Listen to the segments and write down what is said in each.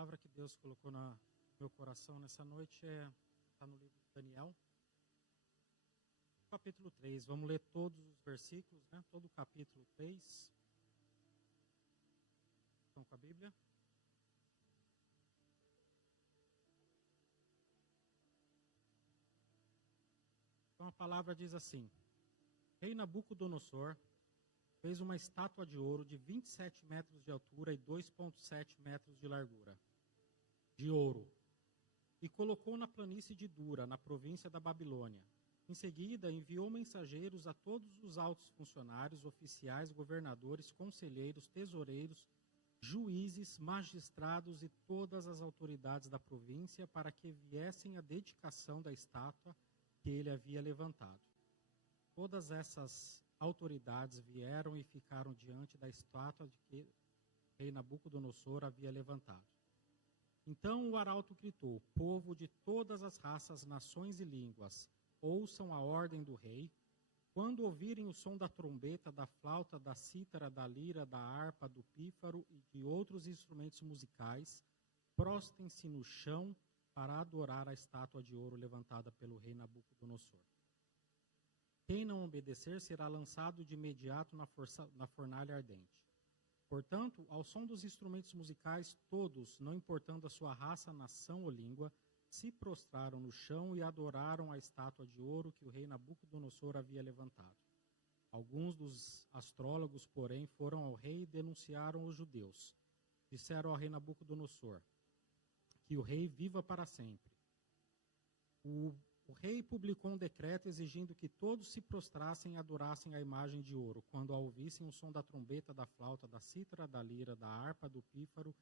palavra que Deus colocou no meu coração nessa noite está no livro de Daniel, capítulo 3. Vamos ler todos os versículos, né? Todo o capítulo 3. Estão com a Bíblia? Então a palavra diz assim: Rei Nabucodonosor fez uma estátua de ouro de 27 metros de altura e 2,7 metros de largura, de ouro, e colocou na planície de Dura, na província da Babilônia. Em seguida, enviou mensageiros a todos os altos funcionários, oficiais, governadores, conselheiros, tesoureiros, juízes, magistrados e todas as autoridades da província para que viessem à dedicação da estátua que ele havia levantado. Todas essas autoridades vieram e ficaram diante da estátua de que rei Nabucodonosor havia levantado. Então o arauto gritou: povo de todas as raças, nações e línguas, ouçam a ordem do rei. Quando ouvirem o som da trombeta, da flauta, da cítara, da lira, da harpa, do pífaro e de outros instrumentos musicais, prostem-se no chão para adorar a estátua de ouro levantada pelo rei Nabucodonosor. Quem não obedecer será lançado de imediato na fornalha ardente. Portanto, ao som dos instrumentos musicais, todos, não importando a sua raça, nação ou língua, se prostraram no chão e adoraram a estátua de ouro que o rei Nabucodonosor havia levantado. Alguns dos astrólogos, porém, foram ao rei e denunciaram os judeus. Disseram ao rei Nabucodonosor: que o rei viva para sempre. O rei publicou um decreto exigindo que todos se prostrassem e adorassem a imagem de ouro, quando ouvissem o som da trombeta, da flauta, da cítara, da lira, da harpa, do pífaro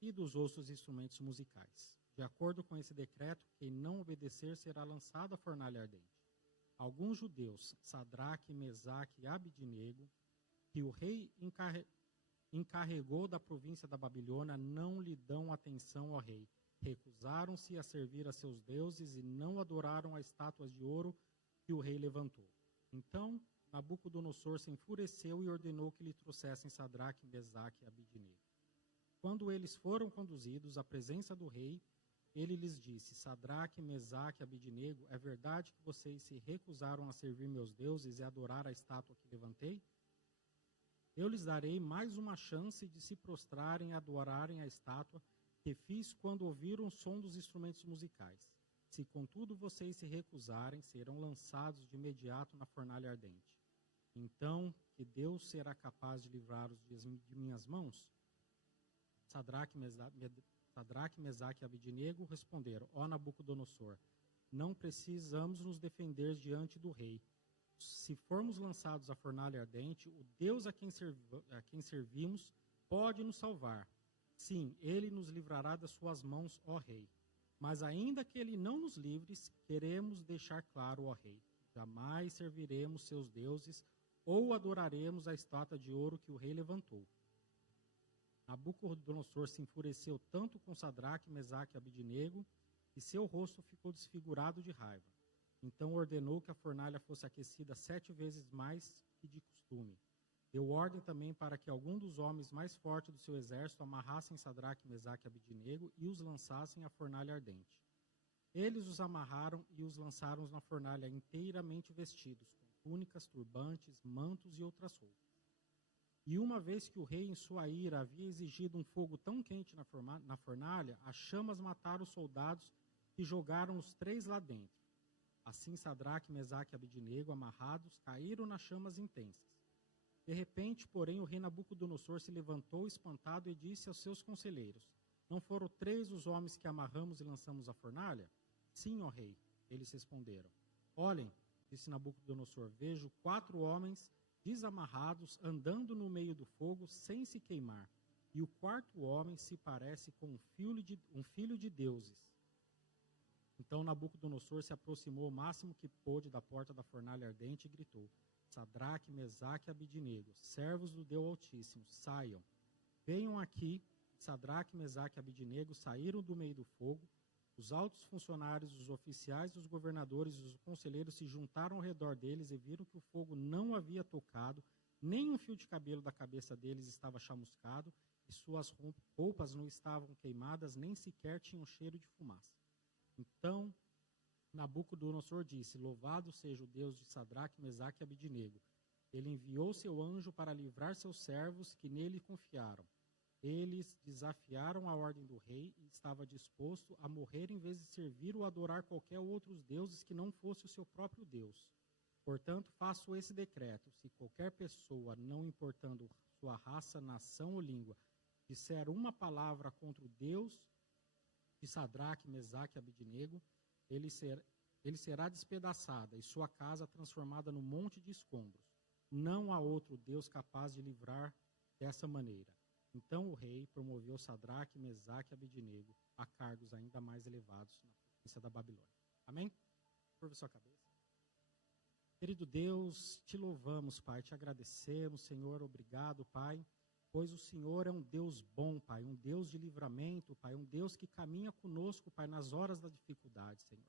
e dos outros instrumentos musicais. De acordo com esse decreto, quem não obedecer será lançado à fornalha ardente. Alguns judeus, Sadraque, Mesaque e Abidnego, que o rei encarregou da província da Babilônia, não lhe dão atenção ao rei. Recusaram-se a servir a seus deuses e não adoraram as estátuas de ouro que o rei levantou. Então Nabucodonosor se enfureceu e ordenou que lhe trouxessem Sadraque, Mesaque e Abidnego. Quando eles foram conduzidos à presença do rei, ele lhes disse: Sadraque, Mesaque e Abidnego, é verdade que vocês se recusaram a servir meus deuses e adorar a estátua que levantei? Eu lhes darei mais uma chance de se prostrarem e adorarem a estátua que fiz quando ouviram o som dos instrumentos musicais. Se, contudo, vocês se recusarem, serão lançados de imediato na fornalha ardente. Então, que Deus será capaz de livrar-os de minhas mãos? Sadraque, Mesaque e Abidnego responderam: ó Nabucodonosor, não precisamos nos defender diante do rei. Se formos lançados à fornalha ardente, o Deus a quem servimos pode nos salvar. Sim, ele nos livrará das suas mãos, ó rei. Mas ainda que ele não nos livre, queremos deixar claro, ó rei, jamais serviremos seus deuses ou adoraremos a estátua de ouro que o rei levantou. Nabucodonosor se enfureceu tanto com Sadraque, Mesaque e Abidnego, que seu rosto ficou desfigurado de raiva. Então ordenou que a fornalha fosse aquecida 7 vezes mais que de costume. Deu ordem também para que algum dos homens mais fortes do seu exército amarrassem Sadraque, Mesaque e Abidnego e os lançassem à fornalha ardente. Eles os amarraram e os lançaram na fornalha inteiramente vestidos, com túnicas, turbantes, mantos e outras roupas. E uma vez que o rei, em sua ira, havia exigido um fogo tão quente na fornalha, as chamas mataram os soldados que jogaram os 3 lá dentro. Assim Sadraque, Mesaque e Abidnego, amarrados, caíram nas chamas intensas. De repente, porém, o rei Nabucodonosor se levantou espantado e disse aos seus conselheiros: não foram 3 os homens que amarramos e lançamos à fornalha? Sim, ó rei, eles responderam. Olhem, disse Nabucodonosor, vejo 4 homens desamarrados andando no meio do fogo sem se queimar, e o 4º homem se parece com um filho de deuses. Então Nabucodonosor se aproximou o máximo que pôde da porta da fornalha ardente e gritou: Sadraque, Mesaque e Abidnego, servos do Deus Altíssimo, saiam. Venham aqui. Sadraque, Mesaque e Abidnego saíram do meio do fogo. Os altos funcionários, os oficiais, os governadores e os conselheiros se juntaram ao redor deles e viram que o fogo não havia tocado nem um fio de cabelo da cabeça deles estava chamuscado, e suas roupas não estavam queimadas, nem sequer tinham cheiro de fumaça. Então Nabucodonosor disse: Louvado seja o Deus de Sadraque, Mesaque e Abidnego. Ele enviou seu anjo para livrar seus servos que nele confiaram. Eles desafiaram a ordem do rei e estava disposto a morrer em vez de servir ou adorar qualquer outros deuses que não fosse o seu próprio Deus. Portanto, faço esse decreto: se qualquer pessoa, não importando sua raça, nação ou língua, disser uma palavra contra o Deus de Sadraque, Mesaque e Abidnego, ele será despedaçada e sua casa transformada num monte de escombros. Não há outro Deus capaz de livrar dessa maneira. Então o rei promoveu Sadraque, Mesaque e Abidnego a cargos ainda mais elevados na província da Babilônia. Amém? Curva sua cabeça. Querido Deus, te louvamos, Pai, te agradecemos, Senhor, obrigado, Pai, pois o Senhor é um Deus bom, Pai, um Deus de livramento, Pai, um Deus que caminha conosco, Pai, nas horas da dificuldade, Senhor.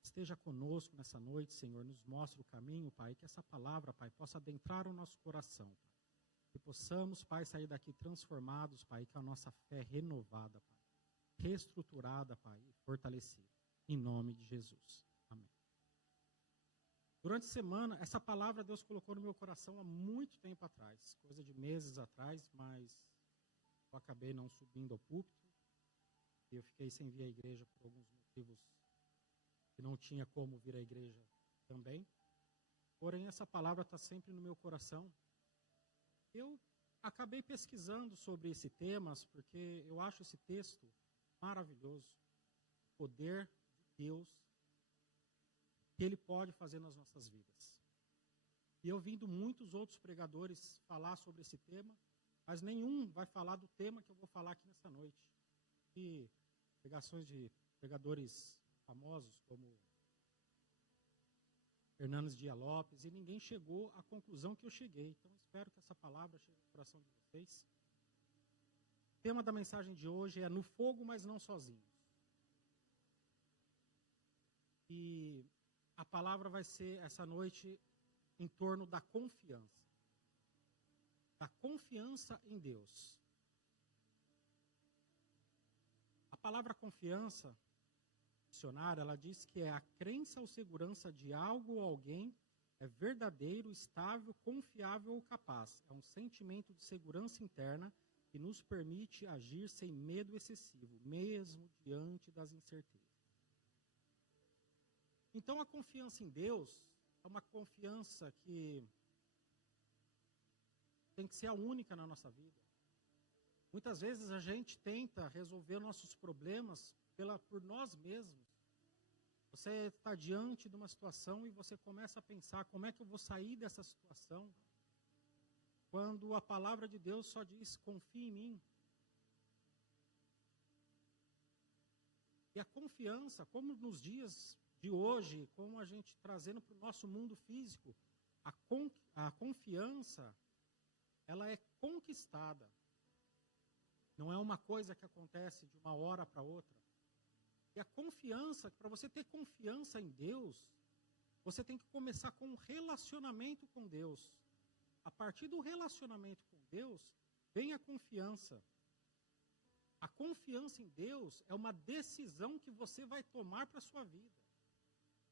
Esteja conosco nessa noite, Senhor, nos mostre o caminho, Pai, que essa palavra, Pai, possa adentrar o nosso coração, Pai. Que possamos, Pai, sair daqui transformados, Pai, com a nossa fé renovada, Pai, reestruturada, Pai, e fortalecida. Em nome de Jesus. Amém. Durante a semana, essa palavra Deus colocou no meu coração há muito tempo atrás, coisa de meses atrás, mas eu acabei não subindo ao púlpito e eu fiquei sem vir à igreja por alguns motivos que não tinha como vir à igreja também. Porém, essa palavra está sempre no meu coração. Eu acabei pesquisando sobre esse tema, porque eu acho esse texto maravilhoso. O poder de Deus que Ele pode fazer nas nossas vidas. E eu ouvindo muitos outros pregadores falar sobre esse tema, mas nenhum vai falar do tema que eu vou falar aqui nessa noite. E pregações de pregadores famosos como Hernandes Dias Lopes, e ninguém chegou à conclusão que eu cheguei. Então, espero que essa palavra chegue no coração de vocês. O tema da mensagem de hoje é no fogo, mas não sozinhos. E a palavra vai ser, essa noite, em torno da confiança. Da confiança em Deus. A palavra confiança, dicionário, ela diz que é a crença ou segurança de algo ou alguém é verdadeiro, estável, confiável ou capaz. É um sentimento de segurança interna que nos permite agir sem medo excessivo, mesmo diante das incertezas. Então, a confiança em Deus é uma confiança que tem que ser a única na nossa vida. Muitas vezes a gente tenta resolver nossos problemas por nós mesmos. Você está diante de uma situação e você começa a pensar: como é que eu vou sair dessa situação? Quando a palavra de Deus só diz: confie em mim. E a confiança, como nos dias de hoje, como a gente trazendo para o nosso mundo físico, a confiança, ela é conquistada. Não é uma coisa que acontece de uma hora para outra. E a confiança, para você ter confiança em Deus, você tem que começar com um relacionamento com Deus. A partir do relacionamento com Deus, vem a confiança. A confiança em Deus é uma decisão que você vai tomar para a sua vida.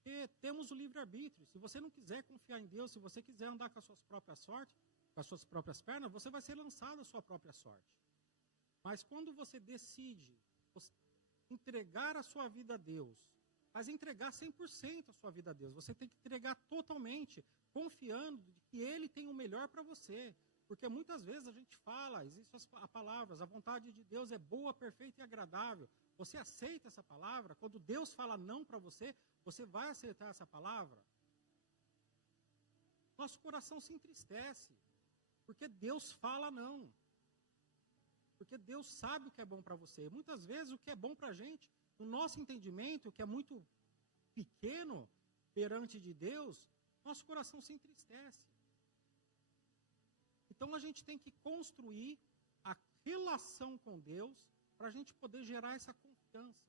Porque temos o livre-arbítrio. Se você não quiser confiar em Deus, se você quiser andar com as suas próprias sortes, com as suas próprias pernas, você vai ser lançado à sua própria sorte. Mas quando você decide entregar a sua vida a Deus, mas entregar 100% a sua vida a Deus, você tem que entregar totalmente, confiando que Ele tem o melhor para você. Porque muitas vezes a gente fala, existem as palavras, a vontade de Deus é boa, perfeita e agradável. Você aceita essa palavra? Quando Deus fala não para você, você vai aceitar essa palavra? Nosso coração se entristece, porque Deus fala não. Porque Deus sabe o que é bom para você. Muitas vezes o que é bom para a gente, no nosso entendimento, que é muito pequeno perante de Deus, nosso coração se entristece. Então a gente tem que construir a relação com Deus para a gente poder gerar essa confiança.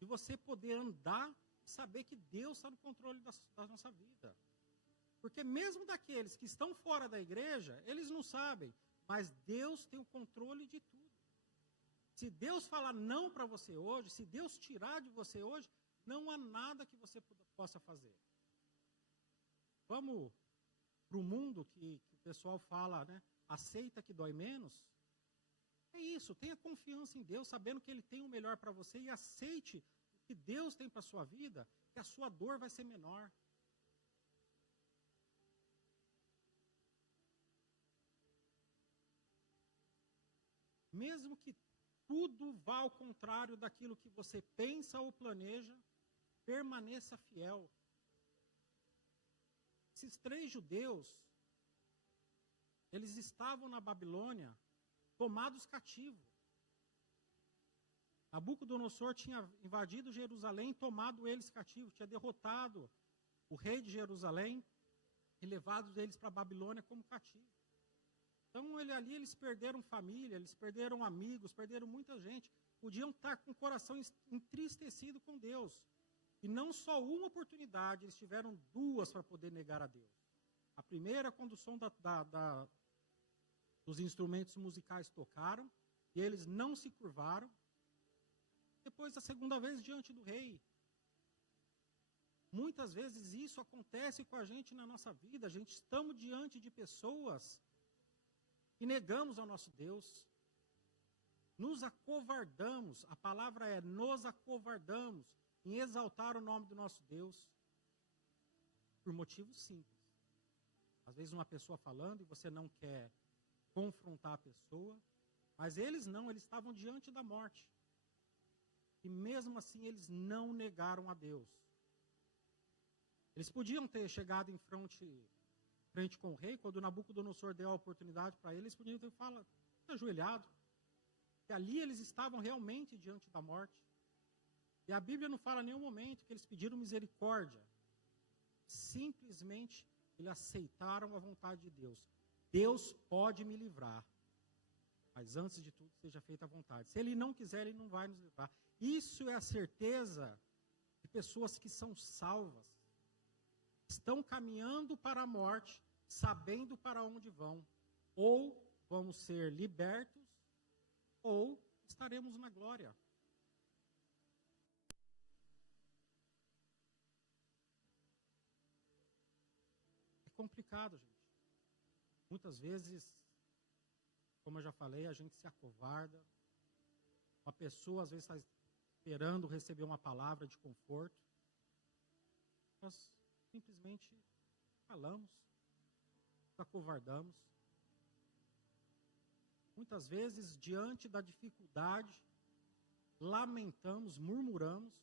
E você poder andar e saber que Deus está no controle da nossa vida. Porque mesmo daqueles que estão fora da igreja, eles não sabem. Mas Deus tem o controle de tudo. Se Deus falar não para você hoje, se Deus tirar de você hoje, não há nada que você possa fazer. Vamos para o mundo que o pessoal fala, né? Aceita que dói menos. É isso, tenha confiança em Deus, sabendo que Ele tem o melhor para você e aceite o que Deus tem para a sua vida, que a sua dor vai ser menor. Mesmo que tudo vá ao contrário daquilo que você pensa ou planeja, permaneça fiel. Esses 3 judeus, eles estavam na Babilônia, tomados cativos. Nabucodonosor tinha invadido Jerusalém, tomado eles cativos, tinha derrotado o rei de Jerusalém e levado eles para a Babilônia como cativos. Então, eles perderam família, eles perderam amigos, perderam muita gente. Podiam estar com o coração entristecido com Deus. E não só uma oportunidade, eles tiveram 2 para poder negar a Deus. A primeira, quando o som dos instrumentos musicais tocaram, e eles não se curvaram. Depois, a segunda vez, diante do rei. Muitas vezes isso acontece com a gente na nossa vida. A gente estamos diante de pessoas e negamos ao nosso Deus, nos acovardamos, a palavra é nos acovardamos, em exaltar o nome do nosso Deus, por motivos simples. Às vezes uma pessoa falando e você não quer confrontar a pessoa, mas eles não, eles estavam diante da morte. E mesmo assim eles não negaram a Deus. Eles podiam ter chegado em frente com o rei, quando Nabucodonosor deu a oportunidade para eles podiam ter falado, ajoelhado. E ali eles estavam realmente diante da morte. E a Bíblia não fala em nenhum momento que eles pediram misericórdia. Simplesmente eles aceitaram a vontade de Deus. Deus pode me livrar, mas antes de tudo seja feita a vontade. Se Ele não quiser, Ele não vai nos livrar. Isso é a certeza de pessoas que são salvas. Estão caminhando para a morte, sabendo para onde vão. Ou vamos ser libertos, ou estaremos na glória. É complicado, gente. Muitas vezes, como eu já falei, a gente se acovarda. Uma pessoa, às vezes, está esperando receber uma palavra de conforto. Nós simplesmente calamos, nos acovardamos. Muitas vezes, diante da dificuldade, lamentamos, murmuramos.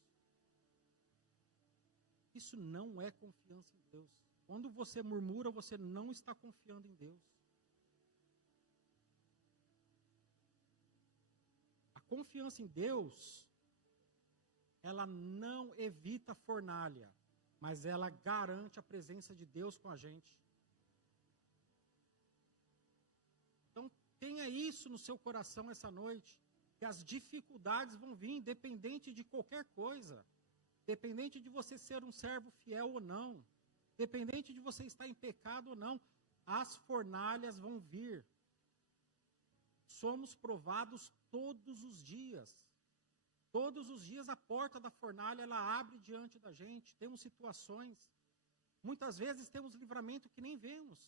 Isso não é confiança em Deus. Quando você murmura, você não está confiando em Deus. A confiança em Deus, ela não evita fornalha, mas ela garante a presença de Deus com a gente. Então, tenha isso no seu coração essa noite, que as dificuldades vão vir, independente de qualquer coisa, independente de você ser um servo fiel ou não, independente de você estar em pecado ou não, as fornalhas vão vir. Somos provados todos os dias. Todos os dias a porta da fornalha, ela abre diante da gente. Temos situações. Muitas vezes temos livramento que nem vemos.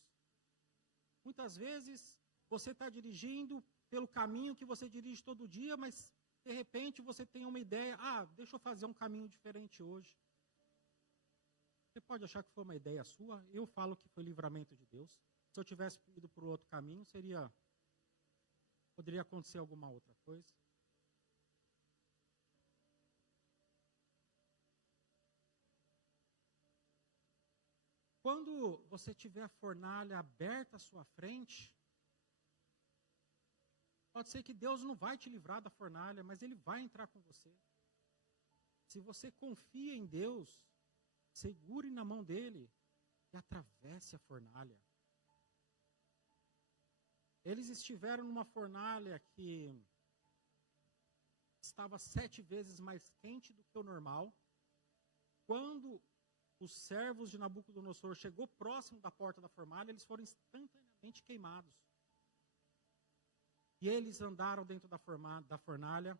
Muitas vezes você está dirigindo pelo caminho que você dirige todo dia, mas de repente você tem uma ideia. Deixa eu fazer um caminho diferente hoje. Você pode achar que foi uma ideia sua. Eu falo que foi livramento de Deus. Se eu tivesse ido por outro caminho, poderia acontecer alguma outra coisa. Quando você tiver a fornalha aberta à sua frente, pode ser que Deus não vai te livrar da fornalha, mas Ele vai entrar com você. Se você confia em Deus, segure na mão dEle e atravesse a fornalha. Eles estiveram numa fornalha que estava 7 vezes mais quente do que o normal. Quando os servos de Nabucodonosor chegou próximo da porta da fornalha, eles foram instantaneamente queimados. E eles andaram dentro da fornalha,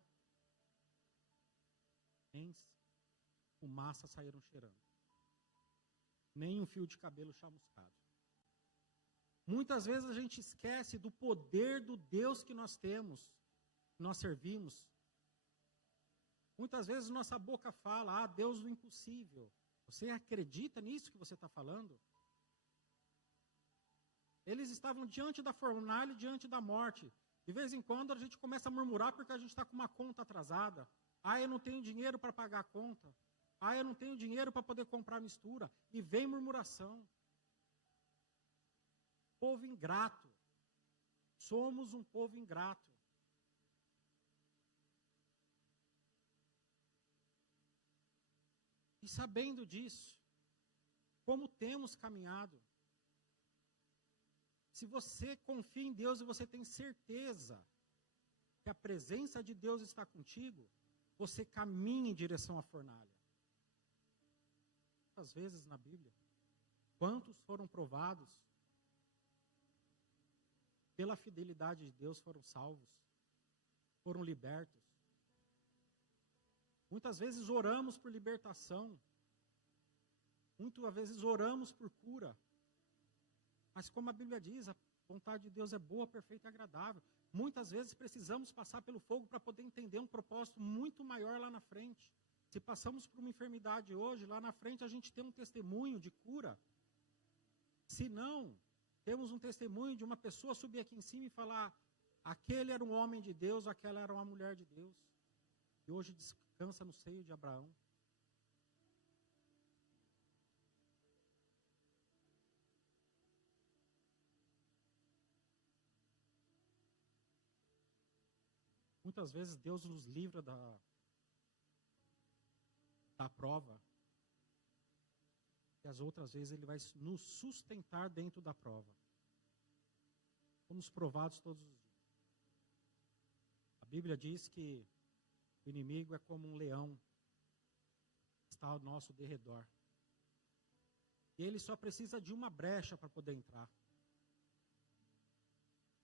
nem fumaça saíram cheirando. Nem um fio de cabelo chamuscado. Muitas vezes a gente esquece do poder do Deus que nós temos, que nós servimos. Muitas vezes nossa boca fala, Deus do impossível. Você acredita nisso que você está falando? Eles estavam diante da fornalha e diante da morte. De vez em quando a gente começa a murmurar porque a gente está com uma conta atrasada. Eu não tenho dinheiro para pagar a conta. Eu não tenho dinheiro para poder comprar mistura. E vem murmuração. Povo ingrato. Somos um povo ingrato. E sabendo disso, como temos caminhado, se você confia em Deus e você tem certeza que a presença de Deus está contigo, você caminha em direção à fornalha. Quantas vezes na Bíblia, quantos foram provados pela fidelidade de Deus, foram salvos, foram libertos. Muitas vezes oramos por libertação, muitas vezes oramos por cura, mas como a Bíblia diz, a vontade de Deus é boa, perfeita e agradável. Muitas vezes precisamos passar pelo fogo para poder entender um propósito muito maior lá na frente. Se passamos por uma enfermidade hoje, lá na frente a gente tem um testemunho de cura. Se não, temos um testemunho de uma pessoa subir aqui em cima e falar, aquele era um homem de Deus, aquela era uma mulher de Deus. E hoje descansa no seio de Abraão. Muitas vezes Deus nos livra da prova. E as outras vezes Ele vai nos sustentar dentro da prova. Somos provados todos os dias. A Bíblia diz que o inimigo é como um leão que está ao nosso derredor. E ele só precisa de uma brecha para poder entrar.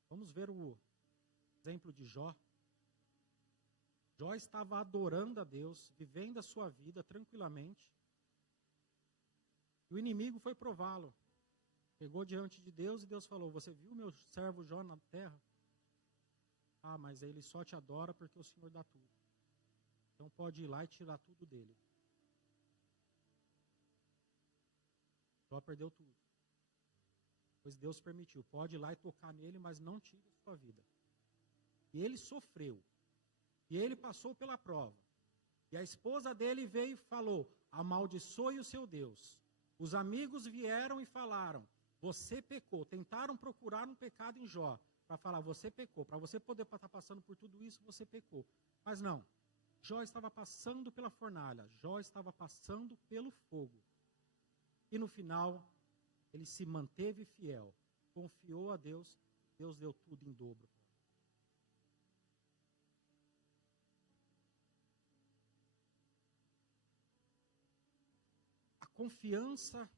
Vamos ver o exemplo de Jó. Jó estava adorando a Deus, vivendo a sua vida tranquilamente. E o inimigo foi prová-lo. Chegou diante de Deus e Deus falou, você viu meu servo Jó na terra? Mas ele só te adora porque o Senhor dá tudo. Então pode ir lá e tirar tudo dele. Jó perdeu tudo. Pois Deus permitiu. Pode ir lá e tocar nele, mas não tire a sua vida. E ele sofreu. E ele passou pela prova. E a esposa dele veio e falou, amaldiçoe o seu Deus. Os amigos vieram e falaram, você pecou. Tentaram procurar um pecado em Jó, para falar, você pecou. Para você poder estar passando por tudo isso, você pecou. Mas não. Jó estava passando pela fornalha. Jó estava passando pelo fogo. E no final, ele se manteve fiel. Confiou a Deus. Deus deu tudo em dobro. Confiança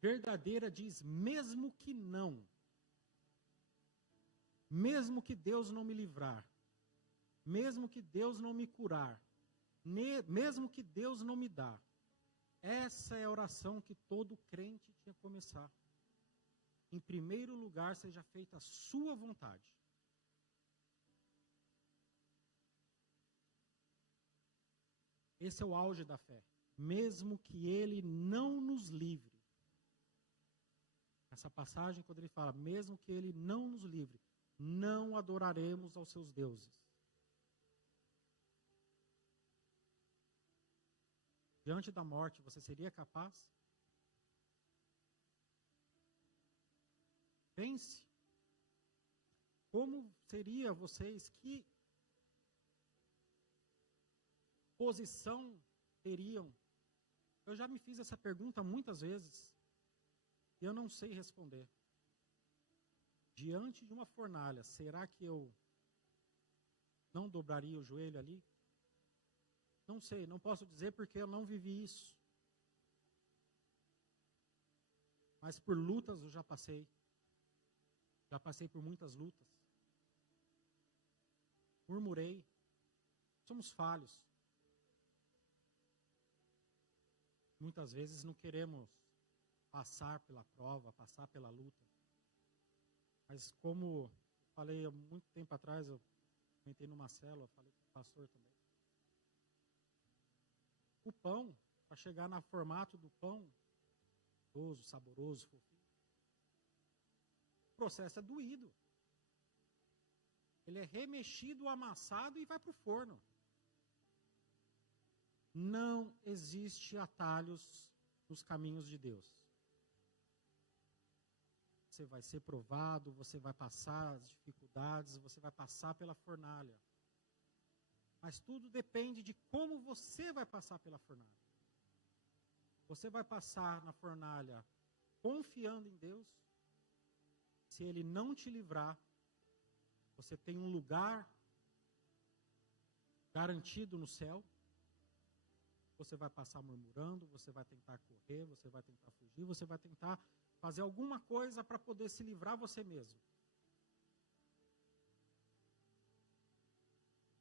verdadeira diz, mesmo que não, mesmo que Deus não me livrar, mesmo que Deus não me curar, mesmo que Deus não me dá, essa é a oração que todo crente tinha que começar. Em primeiro lugar, seja feita a sua vontade. Esse é o auge da fé. Mesmo que Ele não nos livre. Essa passagem, quando ele fala, mesmo que Ele não nos livre, não adoraremos aos seus deuses. Diante da morte, você seria capaz? Pense. Como seria vocês? Que posição teriam? Eu já me fiz essa pergunta muitas vezes e eu não sei responder. Diante de uma fornalha, será que eu não dobraria o joelho ali? Não sei, não posso dizer porque eu não vivi isso. Mas por lutas eu já passei. Já passei por muitas lutas. Murmurei. Somos falhos. Muitas vezes não queremos passar pela prova, passar pela luta. Mas como eu falei há muito tempo atrás, eu comentei numa célula, falei com o pastor também. O pão, para chegar no formato do pão, gostoso, saboroso, fofinho, o processo é doído. Ele é remexido, amassado e vai para o forno. Não existe atalhos nos caminhos de Deus. Você vai ser provado, você vai passar as dificuldades, você vai passar pela fornalha. Mas tudo depende de como você vai passar pela fornalha. Você vai passar na fornalha confiando em Deus. Se Ele não te livrar, você tem um lugar garantido no céu. Você vai passar murmurando, você vai tentar correr, você vai tentar fugir, você vai tentar fazer alguma coisa para poder se livrar você mesmo.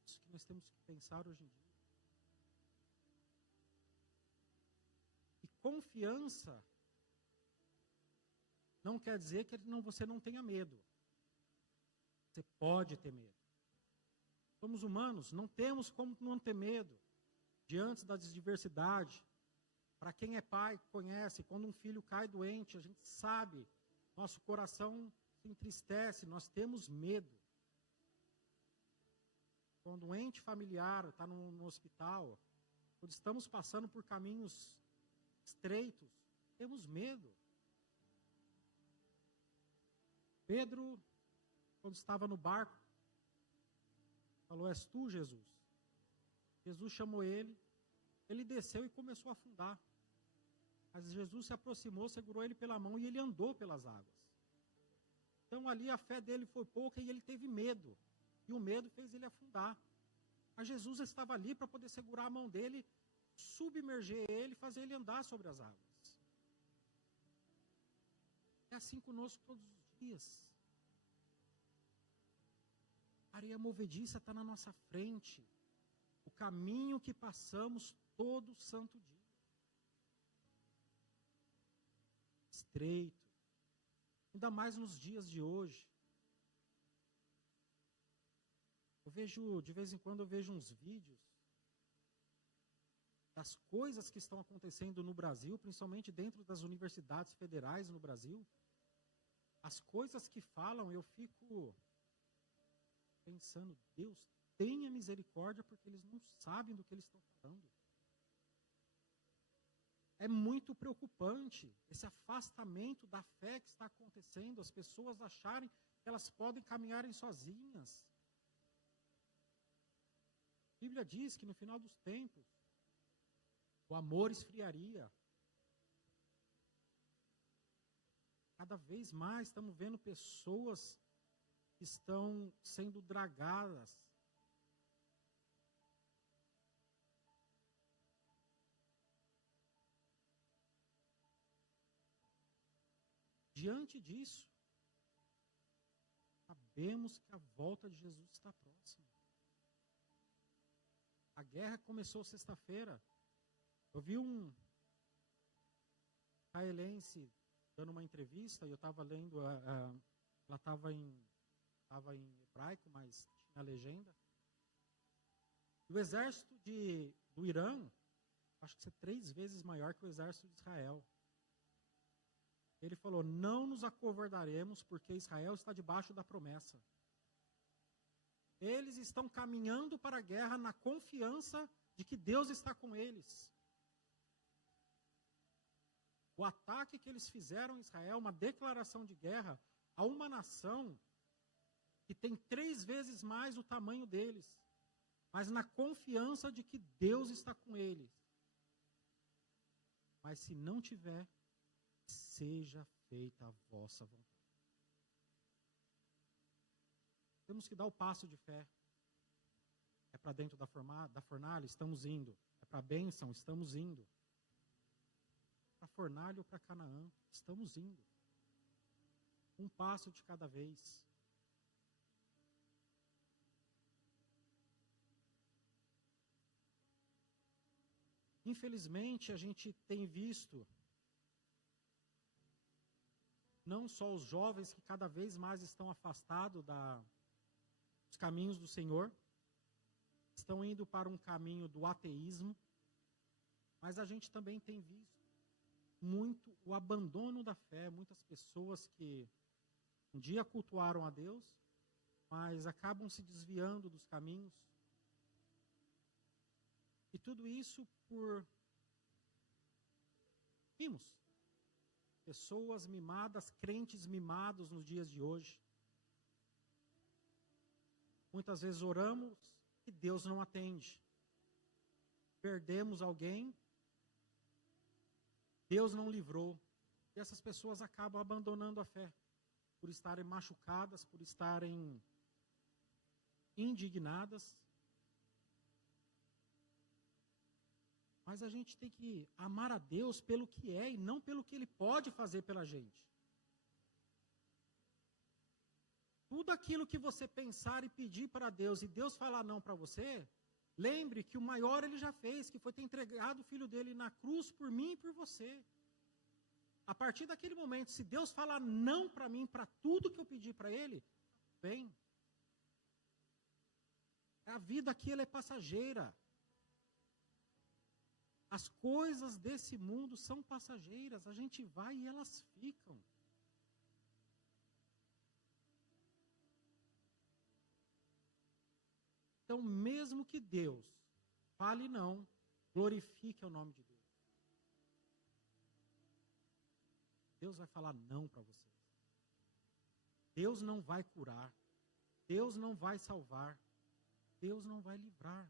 Isso que nós temos que pensar hoje em dia. E confiança não quer dizer que você não tenha medo. Você pode ter medo. Somos humanos, não temos como não ter medo diante da adversidade. Para quem é pai, conhece, quando um filho cai doente, a gente sabe, nosso coração se entristece, nós temos medo. Quando um ente familiar está no hospital, quando estamos passando por caminhos estreitos, temos medo. Pedro, quando estava no barco, falou: és tu, Jesus? Jesus chamou ele, ele desceu e começou a afundar. Mas Jesus se aproximou, segurou ele pela mão e ele andou pelas águas. Então ali a fé dele foi pouca e ele teve medo. E o medo fez ele afundar. Mas Jesus estava ali para poder segurar a mão dele, submerger ele e fazer ele andar sobre as águas. É assim conosco todos os dias. A areia movediça está na nossa frente. O caminho que passamos todo santo dia. Estreito. Ainda mais nos dias de hoje. De vez em quando eu vejo uns vídeos das coisas que estão acontecendo no Brasil, principalmente dentro das universidades federais no Brasil. As coisas que falam, eu fico pensando, Deus, tenha misericórdia, porque eles não sabem do que eles estão falando. É muito preocupante esse afastamento da fé que está acontecendo, as pessoas acharem que elas podem caminharem sozinhas. A Bíblia diz que no final dos tempos, o amor esfriaria. Cada vez mais estamos vendo pessoas que estão sendo dragadas. Diante disso, sabemos que a volta de Jesus está próxima. A guerra começou sexta-feira. Eu vi um israelense dando uma entrevista, e eu estava lendo, ela estava em hebraico, mas tinha legenda. O exército do Irã, acho que é 3 vezes maior que o exército de Israel. Ele falou: não nos acovardaremos, porque Israel está debaixo da promessa. Eles estão caminhando para a guerra na confiança de que Deus está com eles. O ataque que eles fizeram em Israel, uma declaração de guerra a uma nação que tem 3 vezes mais o tamanho deles, mas na confiança de que Deus está com eles. Mas se não tiver, seja feita a vossa vontade. Temos que dar o passo de fé. É para dentro da fornalha? Estamos indo. É para a bênção? Estamos indo. para a fornalha ou para Canaã. Estamos indo. Um passo de cada vez. Infelizmente, a gente tem visto não só os jovens que cada vez mais estão afastados dos caminhos do Senhor, estão indo para um caminho do ateísmo, mas a gente também tem visto muito o abandono da fé, muitas pessoas que um dia cultuaram a Deus, mas acabam se desviando dos caminhos. E tudo isso por mimos. Pessoas mimadas, crentes mimados nos dias de hoje. Muitas vezes oramos e Deus não atende. Perdemos alguém, Deus não livrou. E essas pessoas acabam abandonando a fé, por estarem machucadas, por estarem indignadas. Mas a gente tem que amar a Deus pelo que é e não pelo que Ele pode fazer pela gente. Tudo aquilo que você pensar e pedir para Deus e Deus falar não para você, lembre que o maior Ele já fez, que foi ter entregado o Filho dele na cruz por mim e por você. A partir daquele momento, se Deus falar não para mim, para tudo que eu pedi para Ele, bem. A vida aqui ela é passageira. As coisas desse mundo são passageiras, a gente vai e elas ficam. Então, mesmo que Deus fale não, glorifique o nome de Deus. Deus vai falar não para você. Deus não vai curar. Deus não vai salvar. Deus não vai livrar.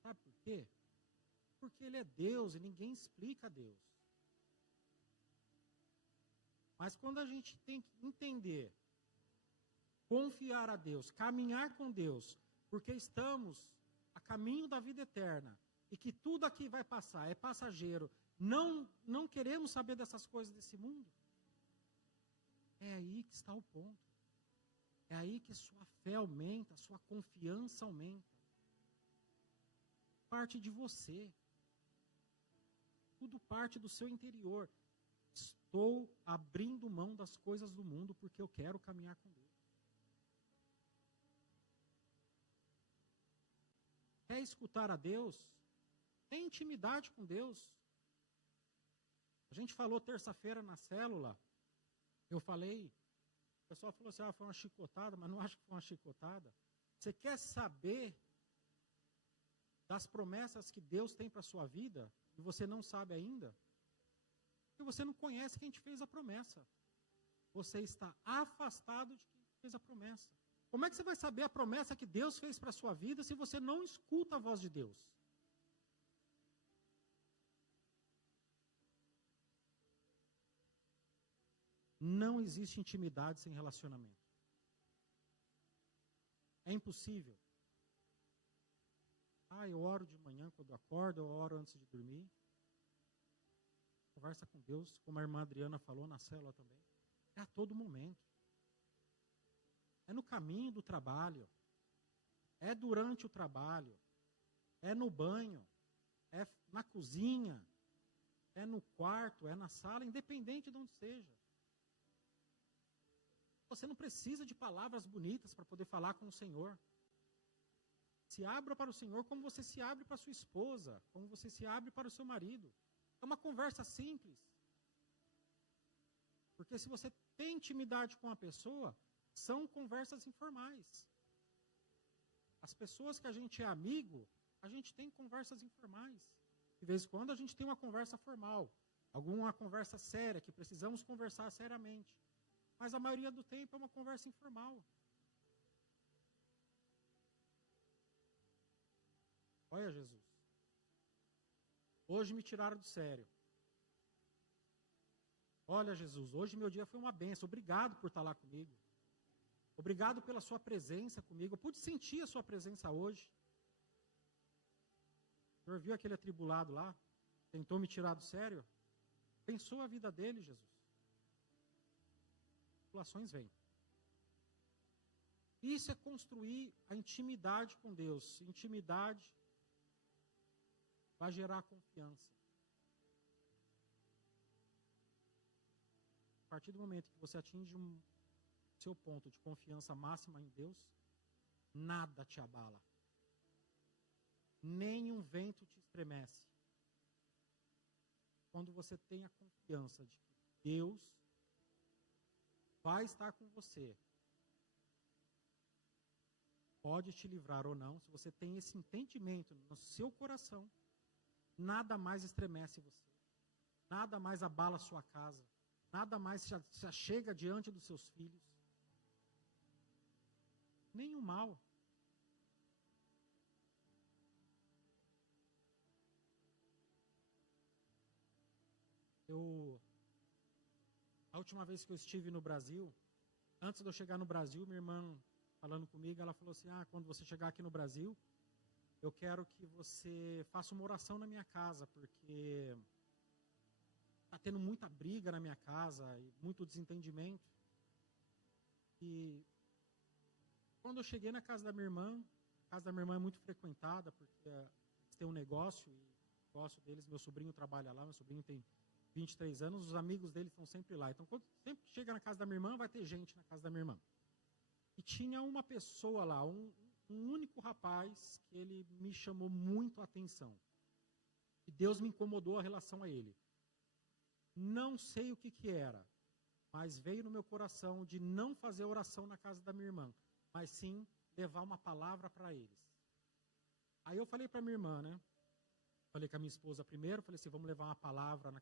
Sabe por quê? Porque Ele é Deus e ninguém explica Deus. Mas quando a gente tem que entender, confiar a Deus, caminhar com Deus, porque estamos a caminho da vida eterna, e que tudo aqui vai passar, é passageiro, não queremos saber dessas coisas desse mundo, é aí que está o ponto. É aí que sua fé aumenta, sua confiança aumenta. Parte de você. Tudo parte do seu interior. Estou abrindo mão das coisas do mundo porque eu quero caminhar com Deus. Quer escutar a Deus? Tem intimidade com Deus. A gente falou terça-feira na célula, eu falei, o pessoal falou assim, foi uma chicotada, mas não acho que foi uma chicotada. Você quer saber das promessas que Deus tem para a sua vida, e você não sabe ainda? Porque você não conhece quem te fez a promessa. Você está afastado de quem fez a promessa. Como é que você vai saber a promessa que Deus fez para a sua vida se você não escuta a voz de Deus? Não existe intimidade sem relacionamento. É impossível. Eu oro de manhã quando eu acordo, eu oro antes de dormir. Conversa com Deus, como a irmã Adriana falou na célula também. É a todo momento. É no caminho do trabalho. É durante o trabalho. É no banho. É na cozinha. É no quarto, é na sala, independente de onde seja. Você não precisa de palavras bonitas para poder falar com o Senhor. Se abra para o Senhor como você se abre para a sua esposa, como você se abre para o seu marido. É uma conversa simples. Porque se você tem intimidade com a pessoa, são conversas informais. As pessoas que a gente é amigo, a gente tem conversas informais. De vez em quando a gente tem uma conversa formal, alguma conversa séria, que precisamos conversar seriamente. Mas a maioria do tempo é uma conversa informal. Olha, Jesus. Hoje me tiraram do sério. Olha, Jesus, hoje meu dia foi uma bênção. Obrigado por estar lá comigo. Obrigado pela sua presença comigo. Eu pude sentir a sua presença hoje. O senhor viu aquele atribulado lá? Tentou me tirar do sério? Abençoa a vida dele, Jesus. Tribulações vêm. Isso é construir a intimidade com Deus. Intimidade vai gerar confiança. A partir do momento que você atinge seu ponto de confiança máxima em Deus, nada te abala. Nenhum vento te estremece. Quando você tem a confiança de que Deus vai estar com você, pode te livrar ou não, se você tem esse entendimento no seu coração, nada mais estremece você, nada mais abala a sua casa, nada mais se achega diante dos seus filhos, nenhum mal. A última vez que eu estive no Brasil, antes de eu chegar no Brasil, minha irmã falando comigo, ela falou assim, quando você chegar aqui no Brasil, eu quero que você faça uma oração na minha casa, porque está tendo muita briga na minha casa, e muito desentendimento. E quando eu cheguei na casa da minha irmã, a casa da minha irmã é muito frequentada, porque eles têm um negócio, e o negócio deles, meu sobrinho trabalha lá, meu sobrinho tem 23 anos, os amigos dele estão sempre lá. Então, quando sempre chega na casa da minha irmã, vai ter gente na casa da minha irmã. E tinha uma pessoa lá, um único rapaz, que ele me chamou muito a atenção. E Deus me incomodou a relação a ele. Não sei o que era, mas veio no meu coração de não fazer oração na casa da minha irmã, mas sim levar uma palavra para eles. Aí eu falei para minha irmã, né? Falei com a minha esposa primeiro, falei assim, vamos levar uma palavra lá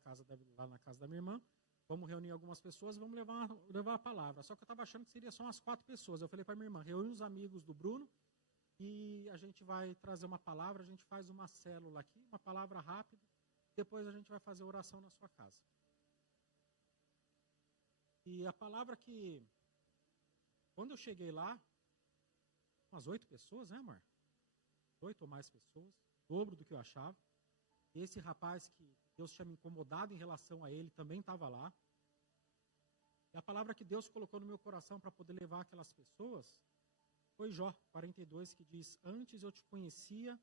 na casa da minha irmã, vamos reunir algumas pessoas e vamos levar a palavra. Só que eu estava achando que seria só umas 4 pessoas. Eu falei para minha irmã, reúne os amigos do Bruno e a gente vai trazer uma palavra, a gente faz uma célula aqui, uma palavra rápida, depois a gente vai fazer oração na sua casa. E a palavra que, quando eu cheguei lá, umas 8 pessoas, né, amor? 8 ou mais pessoas, dobro do que eu achava. E esse rapaz que Deus tinha me incomodado em relação a ele também estava lá. E a palavra que Deus colocou no meu coração para poder levar aquelas pessoas foi Jó 42, que diz, antes eu te conhecia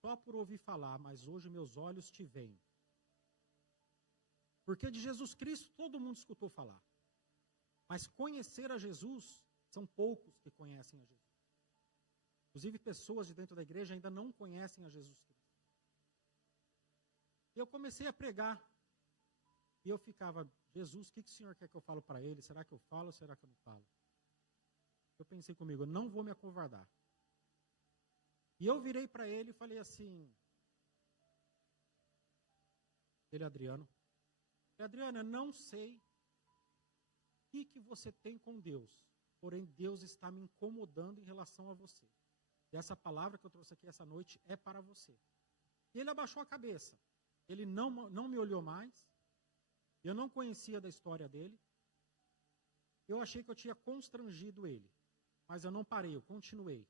só por ouvir falar, mas hoje meus olhos te veem. Porque de Jesus Cristo todo mundo escutou falar. Mas conhecer a Jesus, são poucos que conhecem a Jesus. Inclusive pessoas de dentro da igreja ainda não conhecem a Jesus Cristo. E eu comecei a pregar. E eu ficava, Jesus, o que o Senhor quer que eu falo para ele? Será que eu falo ou será que eu não falo? Eu pensei comigo, eu não vou me acovardar. E eu virei para ele e falei assim, Adriano, eu não sei o que você tem com Deus, porém Deus está me incomodando em relação a você. E essa palavra que eu trouxe aqui essa noite é para você. E ele abaixou a cabeça. Ele não me olhou mais. Eu não conhecia da história dele. Eu achei que eu tinha constrangido ele. Mas eu não parei, eu continuei.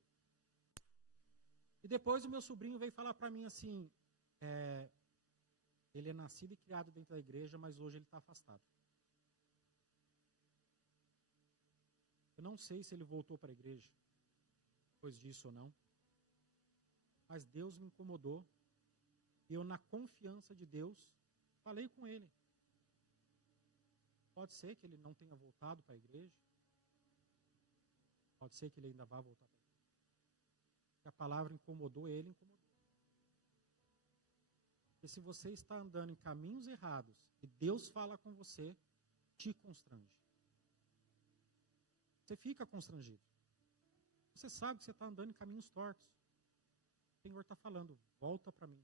E depois o meu sobrinho veio falar para mim assim, ele é nascido e criado dentro da igreja, mas hoje ele está afastado. Eu não sei se ele voltou para a igreja depois disso ou não. Mas Deus me incomodou. E eu, na confiança de Deus, falei com ele. Pode ser que ele não tenha voltado para a igreja. Pode ser que ele ainda vá voltar para a igreja. Porque a palavra incomodou ele, incomodou. Porque se você está andando em caminhos errados e Deus fala com você, te constrange. Você fica constrangido. Você sabe que você está andando em caminhos tortos. O Senhor está falando, volta para mim.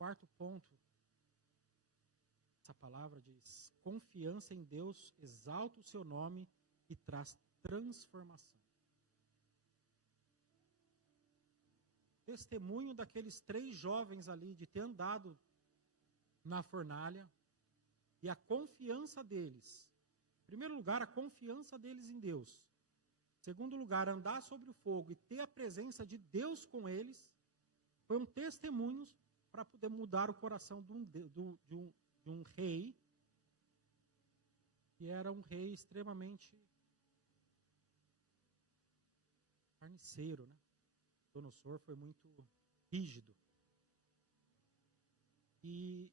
Quarto ponto, essa palavra diz, confiança em Deus exalta o seu nome e traz transformação. Testemunho daqueles 3 jovens ali, de ter andado na fornalha, e a confiança deles, em primeiro lugar, a confiança deles em Deus. Segundo lugar, andar sobre o fogo e ter a presença de Deus com eles foi um testemunho para poder mudar o coração de um rei, que era um rei extremamente carniceiro, né? Nabucodonosor foi muito rígido. E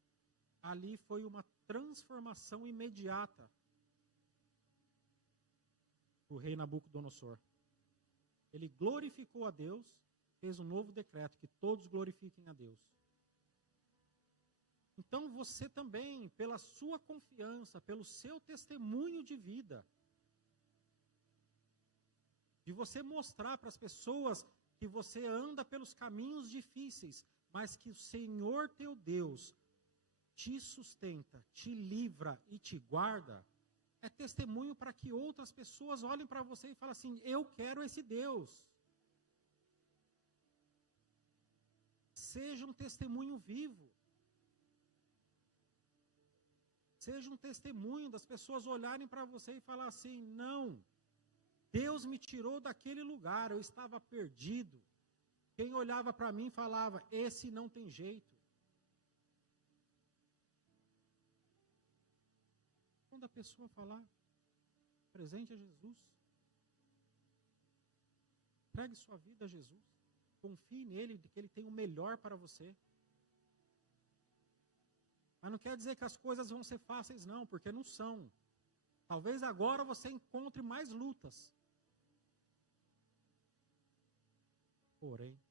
ali foi uma transformação imediata do rei Nabucodonosor. Ele glorificou a Deus, fez um novo decreto, que todos glorifiquem a Deus. Então você também, pela sua confiança, pelo seu testemunho de vida, de você mostrar para as pessoas que você anda pelos caminhos difíceis, mas que o Senhor teu Deus te sustenta, te livra e te guarda, é testemunho para que outras pessoas olhem para você e falem assim: eu quero esse Deus. Seja um testemunho vivo. Seja um testemunho das pessoas olharem para você e falar assim: não, Deus me tirou daquele lugar, eu estava perdido. Quem olhava para mim falava: esse não tem jeito. Quando a pessoa falar, presente a Jesus, entregue sua vida a Jesus, confie nele, de que ele tem o melhor para você. Mas não quer dizer que as coisas vão ser fáceis não, porque não são. Talvez agora você encontre mais lutas. Porém,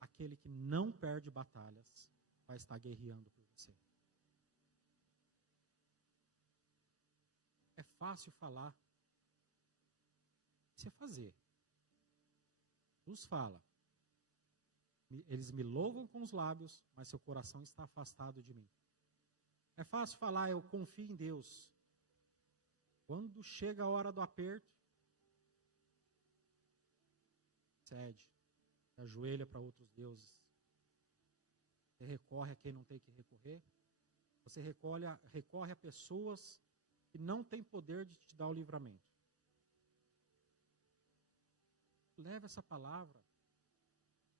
aquele que não perde batalhas vai estar guerreando por você. É fácil falar. Isso é fazer. Jesus fala: eles me louvam com os lábios, mas seu coração está afastado de mim. É fácil falar: eu confio em Deus. Quando chega a hora do aperto, cede, se ajoelha para outros deuses. Você recorre a quem não tem que recorrer. Você recorre a pessoas que não têm poder de te dar o livramento. Leve essa palavra.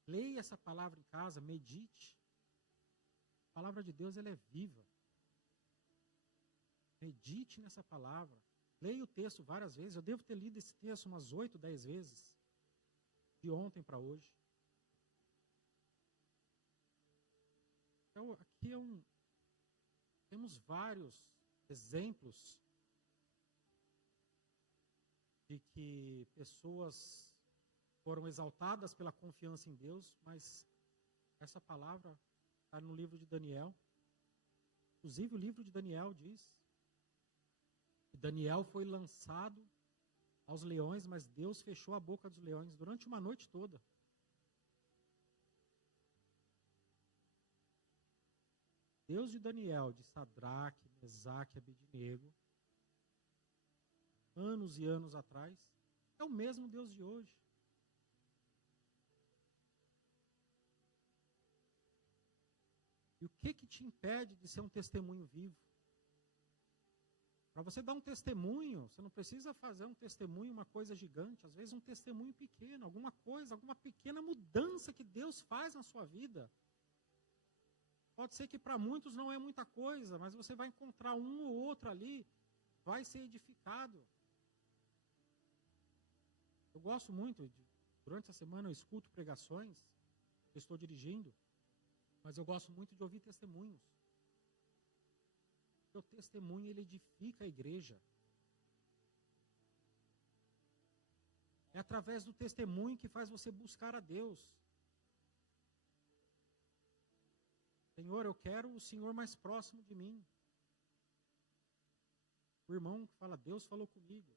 Leia essa palavra em casa, medite. A palavra de Deus, ela é viva. Medite nessa palavra. Leia o texto várias vezes. Eu devo ter lido esse texto umas 8, 10 vezes. De ontem para hoje. Então, aqui temos vários exemplos de que pessoas foram exaltadas pela confiança em Deus, mas essa palavra está no livro de Daniel. Inclusive o livro de Daniel diz que Daniel foi lançado aos leões, mas Deus fechou a boca dos leões durante uma noite toda. Deus de Daniel, de Sadraque, Mesaque e Abednego, anos e anos atrás, é o mesmo Deus de hoje. E o que te impede de ser um testemunho vivo? Para você dar um testemunho, você não precisa fazer um testemunho, uma coisa gigante, às vezes um testemunho pequeno, alguma coisa, alguma pequena mudança que Deus faz na sua vida. Pode ser que para muitos não é muita coisa, mas você vai encontrar um ou outro ali, vai ser edificado. Eu gosto muito, durante a semana eu escuto pregações, eu estou dirigindo, mas eu gosto muito de ouvir testemunhos. O testemunho, ele edifica a igreja. É através do testemunho que faz você buscar a Deus. Senhor, eu quero o Senhor mais próximo de mim. O irmão que fala: Deus falou comigo.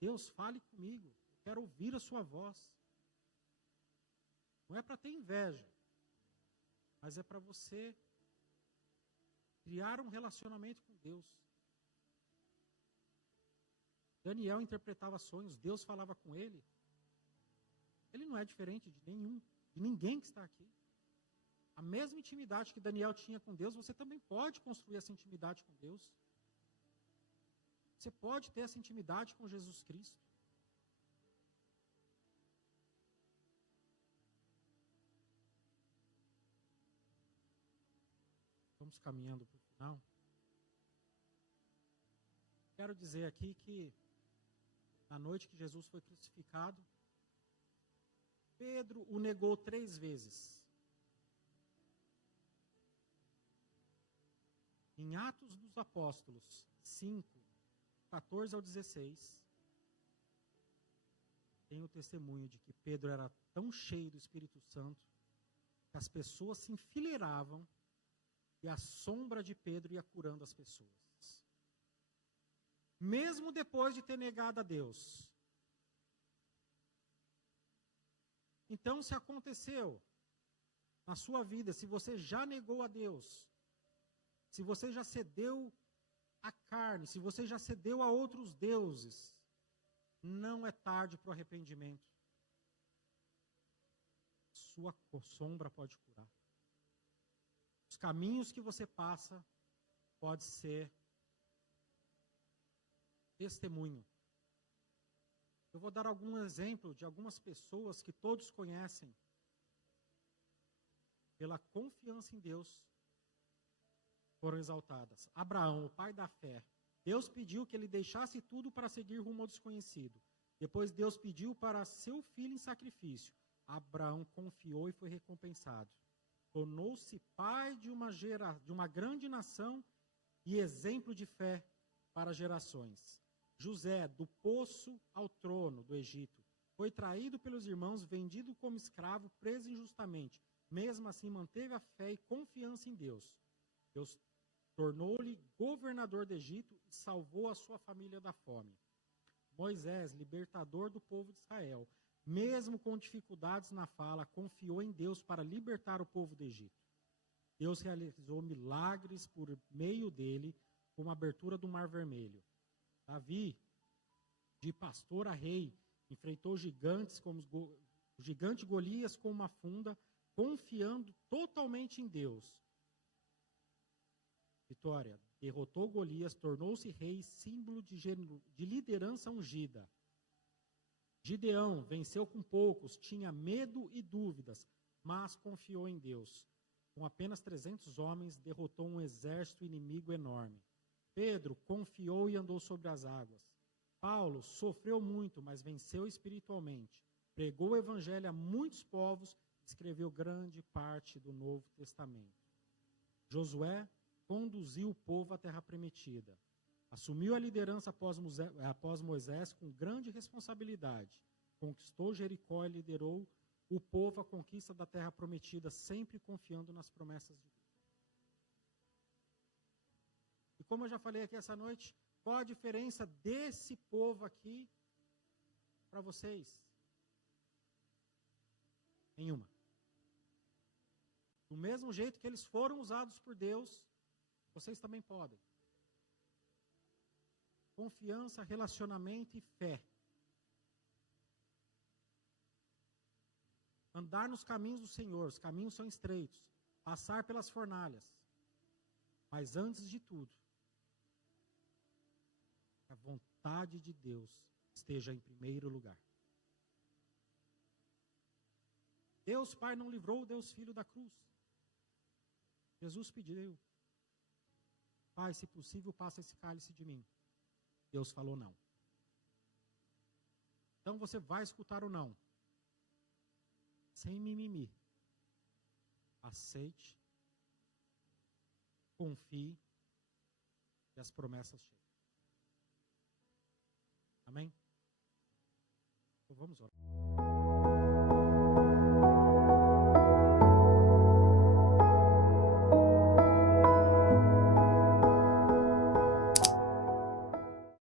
Deus, fale comigo. Eu quero ouvir a sua voz. Não é para ter inveja, mas é para você criar um relacionamento com Deus. Daniel interpretava sonhos, Deus falava com ele. Ele não é diferente de ninguém que está aqui. A mesma intimidade que Daniel tinha com Deus, você também pode construir essa intimidade com Deus. Você pode ter essa intimidade com Jesus Cristo. estamos caminhando para o final. Quero dizer aqui que, na noite que Jesus foi crucificado, Pedro o negou 3 vezes. Em Atos dos Apóstolos 5, 14 ao 16, tem o testemunho de que Pedro era tão cheio do Espírito Santo que as pessoas se enfileiravam e a sombra de Pedro ia curando as pessoas. Mesmo depois de ter negado a Deus. Então, se aconteceu na sua vida, se você já negou a Deus, se você já cedeu à carne, se você já cedeu a outros deuses, não é tarde para o arrependimento. Sua sombra pode curar. Os caminhos que você passa pode ser testemunho. Eu vou dar algum exemplo de algumas pessoas que todos conhecem, pela confiança em Deus, foram exaltadas. Abraão, o pai da fé. Deus pediu que ele deixasse tudo para seguir rumo ao desconhecido. Depois Deus pediu para seu filho em sacrifício. Abraão confiou e foi recompensado. Tornou-se pai de uma grande nação e exemplo de fé para gerações. José, do poço ao trono do Egito, foi traído pelos irmãos, vendido como escravo, preso injustamente. Mesmo assim, manteve a fé e confiança em Deus. Deus tornou-lhe governador do Egito e salvou a sua família da fome. Moisés, libertador do povo de Israel, mesmo com dificuldades na fala, confiou em Deus para libertar o povo do Egito. Deus realizou milagres por meio dele, como a abertura do Mar Vermelho. Davi, de pastor a rei, enfrentou gigantes como o gigante Golias com uma funda, confiando totalmente em Deus. Vitória, derrotou Golias, tornou-se rei, símbolo de liderança ungida. Gideão venceu com poucos, tinha medo e dúvidas, mas confiou em Deus. Com apenas 300 homens, derrotou um exército inimigo enorme. Pedro confiou e andou sobre as águas. Paulo sofreu muito, mas venceu espiritualmente. Pregou o evangelho a muitos povos, escreveu grande parte do Novo Testamento. Josué conduziu o povo à terra prometida. Assumiu a liderança após Moisés com grande responsabilidade. Conquistou Jericó e liderou o povo à conquista da terra prometida, sempre confiando nas promessas de Deus. E como eu já falei aqui essa noite, qual a diferença desse povo aqui para vocês? Nenhuma. Do mesmo jeito que eles foram usados por Deus, vocês também podem. Confiança, relacionamento e fé. Andar nos caminhos do Senhor, os caminhos são estreitos. Passar pelas fornalhas. Mas antes de tudo, que a vontade de Deus esteja em primeiro lugar. Deus Pai não livrou o Deus Filho da cruz. Jesus pediu: Pai, se possível, passa esse cálice de mim. Deus falou não. Então você vai escutar o não. Sem mimimi. Aceite. Confie. E as promessas chegam. Amém? Então vamos orar.